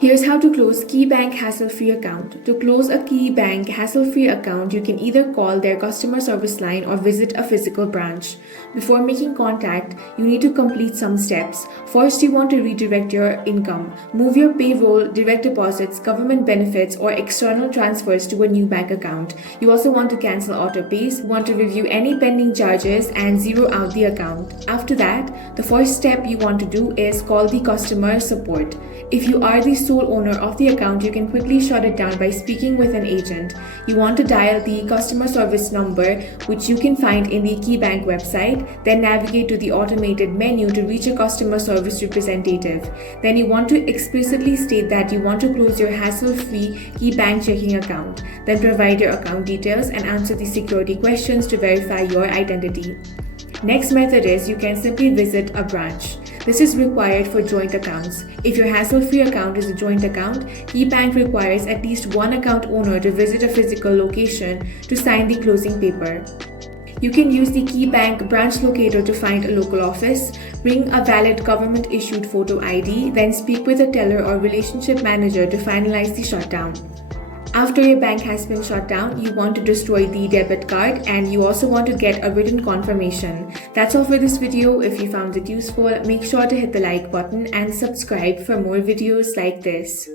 Here's how to close KeyBank hassle-free account. To close a KeyBank hassle-free account, you can either call their customer service line or visit a physical branch. Before making contact, you need to complete some steps. First, you want to redirect your income. Move your payroll, direct deposits, government benefits, or external transfers to a new bank account. You also want to cancel auto-pays, want to review any pending charges, and zero out the account. After that, the first step you want to do is call the customer support. If you are the sole owner of the account, you can quickly shut it down by speaking with an agent. You want to dial the customer service number, which you can find in the KeyBank website, then navigate to the automated menu to reach a customer service representative. Then you want to explicitly state that you want to close your hassle-free KeyBank checking account. Then provide your account details and answer the security questions to verify your identity. Next method is you can simply visit a branch. This is required for joint accounts. If your hassle-free account is a joint account, KeyBank requires at least one account owner to visit a physical location to sign the closing paper. You can use the KeyBank branch locator to find a local office, bring a valid government-issued photo ID, then speak with a teller or relationship manager to finalize the shutdown. After your bank has been shut down, you want to destroy the debit card and you also want to get a written confirmation. That's all for this video. If you found it useful, make sure to hit the like button and subscribe for more videos like this.